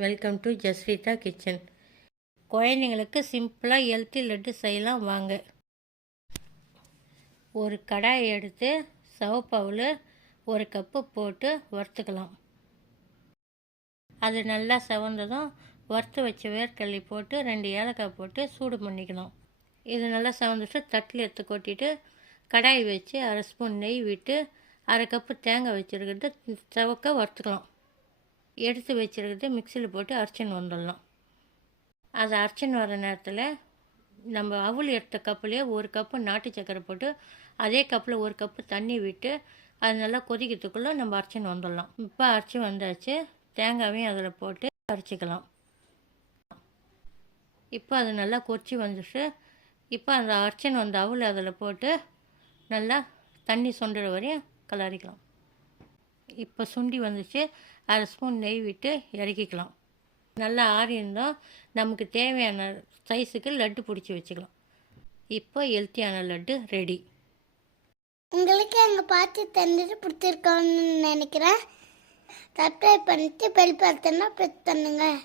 Welcome to ஜஸ்ரீதா kitchen. குழந்தைங்களுக்கு சிம்பிளாக healthy laddu செய்யலாம் வாங்க. ஒரு கடாயை எடுத்து சிவப்பவுல் 1 கப்பு போட்டு வறுத்துக்கலாம். அது நல்லா செவந்ததும் வறுத்து வச்ச வேர்க்கடலை போட்டு 2 ஏலக்காய் போட்டு சூடு பண்ணிக்கலாம். இது நல்லா செவந்துட்டு தட்டில் எடுத்து கொட்டிட்டு கடாய் வச்சு 1/2 ஸ்பூன் நெய் விட்டு 1/2 கப்பு தேங்காய் வச்சுருக்கிட்டு செவக்க வறுத்துக்கலாம். எடுத்து வச்சுருக்கிட்டு மிக்சியில் போட்டு அரைச்சின்னு வந்துடலாம். அதை அரைச்சின்னு வர நேரத்தில் நம்ம அவுள் எடுத்த கப்புலேயே 1 கப்பு நாட்டு சக்கரை போட்டு அதே கப்பில் 1 கப்பு தண்ணி விட்டு அது நல்லா கொதிக்கிறதுக்குள்ளே நம்ம அரைச்சின்னு வந்துடலாம். இப்போ அரைச்சி வந்தாச்சு. தேங்காவையும் அதில் போட்டு அரைச்சிக்கலாம். இப்போ அது நல்லா கொதிச்சு வந்துச்சு. இப்போ அந்த அரைச்சின்னு வந்த அவுள் அதில் போட்டு நல்லா தண்ணி சுண்டுற வரையும் கிளறிக்கலாம். இப்போ சுண்டி வந்துச்சு. 1/2 ஸ்பூன் நெய் விட்டு இறக்கிக்கலாம். நல்லா ஆறியிருந்தோம். நமக்கு தேவையான சைஸுக்கு லட்டு பிடிச்சி வச்சுக்கலாம். இப்போ ஹெல்த்தியான லட்டு ரெடி. உங்களுக்கு எங்கள் பார்த்து தந்துட்டு பிடிச்சிருக்கோன்னு நினைக்கிறேன். சப்ஸ்கிரைப் பண்ணிட்டு பெல் பட்டனை ப்ரெஸ் பண்ணுங்கள்.